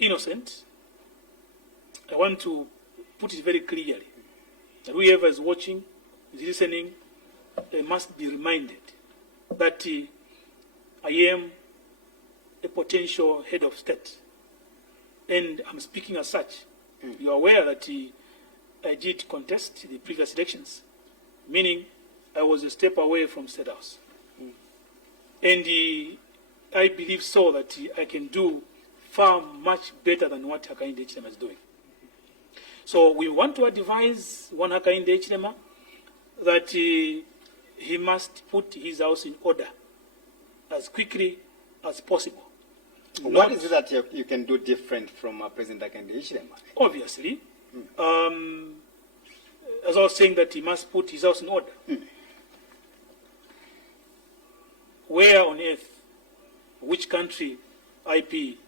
innocent. I want to put it very clearly that whoever is watching, is listening, must be reminded that I am a potential head of state, and I'm speaking as such. You are aware that I did contest the previous elections, meaning I was a step away from State House. And I believe so that I can do far much better than what Hakainde Hichilema is doing. So we want to advise one Hakainde Hichilema that he must put his house in order as quickly as possible. What is it that you can do different from President Hakainde Hichilema? Obviously, as I was saying, that he must put his house in order. Where on earth, which country, IP,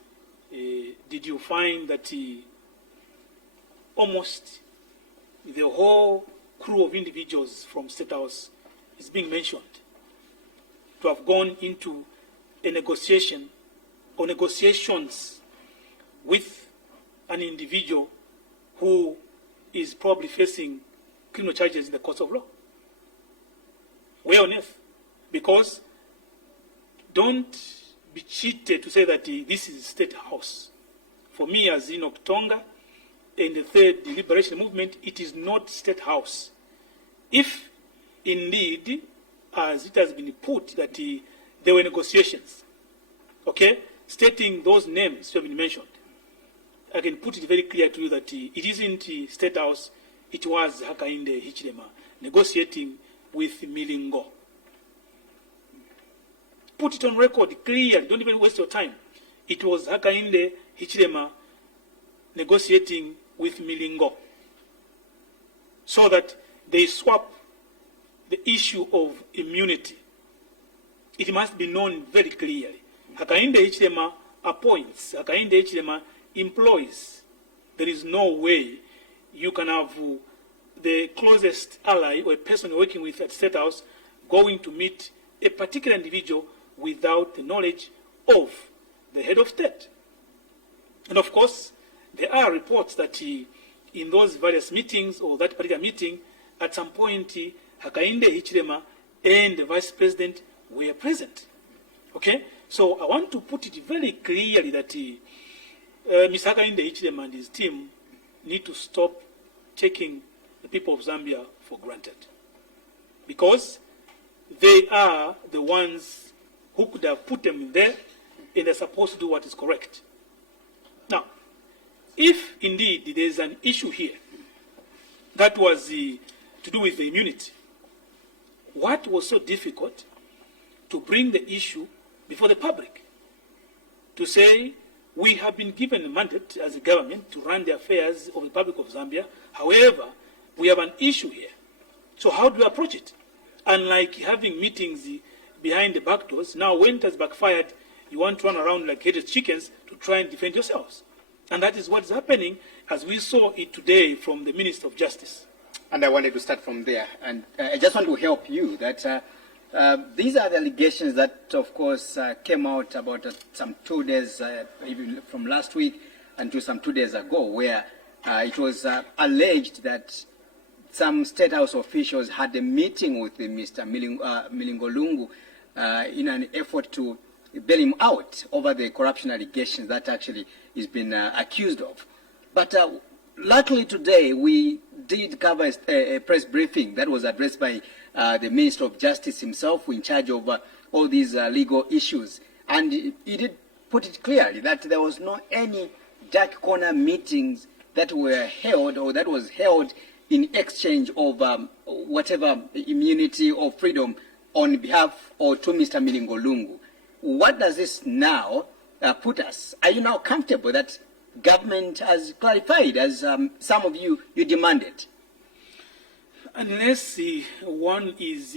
did you find that almost the whole crew of individuals from State House is being mentioned to have gone into a negotiation or negotiations with an individual who is probably facing criminal charges in the courts of law? Where on earth? Because don't be cheated to say that this is State House. For me, as Enock Tonga and the Third Liberation Movement, it is not State House. If indeed, as it has been put, that there were negotiations, okay, stating those names who have been mentioned, I can put it very clear to you that it isn't State House, it was Hakainde Hichilema negotiating with Milingo. Put it on record clearly, don't even waste your time. It was Hakainde Hichilema negotiating with Milingo, so that they swap the issue of immunity. It must be known very clearly. Hakainde Hichilema appoints, Hakainde Hichilema employs. There is no way you can have the closest ally or a person working with at State House going to meet a particular individual without the knowledge of the head of state. And of course, there are reports that in those various meetings or that particular meeting, at some point, Hakainde Hichilema and the vice president were present. Okay? So I want to put it very clearly that Mr. Hakainde Hichilema and his team need to stop taking the people of Zambia for granted, because they are the ones who could have put them in there, and they're supposed to do what is correct. Now, if indeed there is an issue here that was to do with the immunity, what was so difficult to bring the issue before the public? To say, we have been given a mandate as a government to run the affairs of the Republic of Zambia. However, we have an issue here. So how do we approach it? Unlike having meetings behind the back doors, now when it has backfired, you want to run around like headed chickens to try and defend yourselves. And that is what's happening, as we saw it today from the Minister of Justice. And I wanted to start from there. And I just want to help you that these are the allegations that, of course, came out about some 2 days, even from last week until some 2 days ago, where it was alleged that some State House officials had a meeting with Mr. Milingolungu in an effort to bail him out over the corruption allegations that actually he's been accused of. But luckily today we did cover a press briefing that was addressed by the Minister of Justice himself, in charge of all these legal issues. And he did put it clearly that there was no any dark corner meetings that were held or that was held in exchange of whatever immunity or freedom on behalf or to Mr. Milingolungu. What does this now put us? Are you now comfortable that government has clarified, as some of you demanded? Unless one is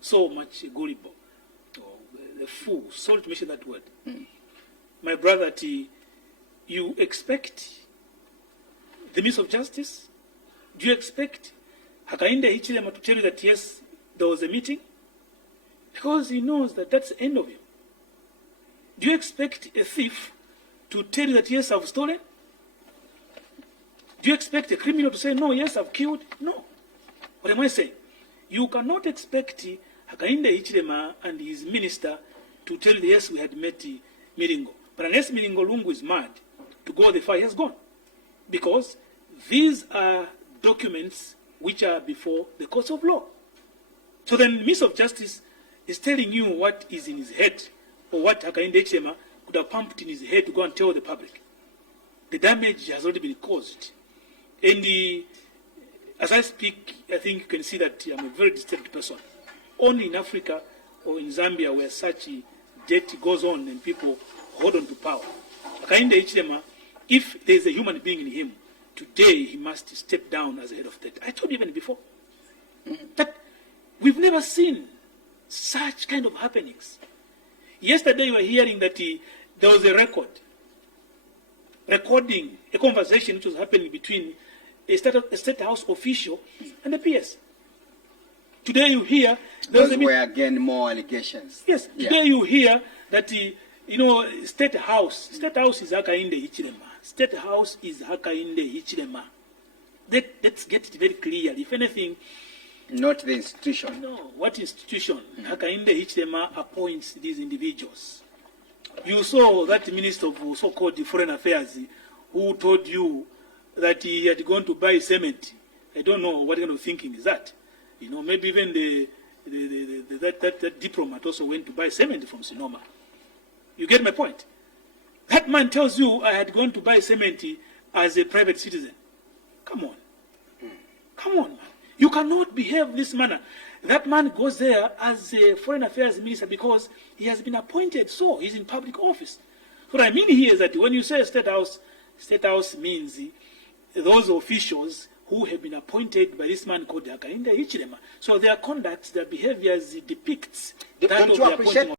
so much gullible, or the fool, sorry to mention that word, my brother, you expect the Minister of Justice? Do you expect Hakainde Hichilema to tell you that yes, there was a meeting? Because he knows that that's the end of him. Do you expect a thief to tell you that, yes, I've stolen? Do you expect a criminal to say, no, yes, I've killed? No. What am I saying? You cannot expect Hakainde Hichilema and his minister to tell you, yes, we had met Milingo. But unless Milingo Lungu is mad to go the far, he has gone. Because these are documents which are before the courts of law. So then the Minister of Justice is telling you what is in his head, or what Hakainde Hichilema could have pumped in his head to go and tell the public. The damage has already been caused. And as I speak, I think you can see that I'm a very disturbed person. Only in Africa or in Zambia where such debt goes on and people hold on to power. Hakainde Hichilema, if there's a human being in him, today he must step down as a head of state. I told you even before that we've never seen such kind of happenings. Yesterday we were hearing that there was a recording a conversation which was happening between a state house official and the PS. Today you hear those were again more allegations. Yes, today you hear that State House is Hakainde Hichilema. State House is Hakainde Hichilema. Let's get it very clear. If anything, not the institution. No, what institution? Hakainde Hichilema appoints these individuals. You saw that minister of so-called foreign affairs who told you that he had gone to buy cement. I don't know what kind of thinking is that. Maybe even that diplomat also went to buy cement from Sinoma. You get my point? That man tells you I had gone to buy cement as a private citizen. Come on. Come on, man. You cannot behave this manner. That man goes there as a foreign affairs minister because he has been appointed, so he's in public office. What I mean here is that when you say State House means those officials who have been appointed by this man called Hakainde Hichilema. So their conduct, their behaviors depicts that of the appointing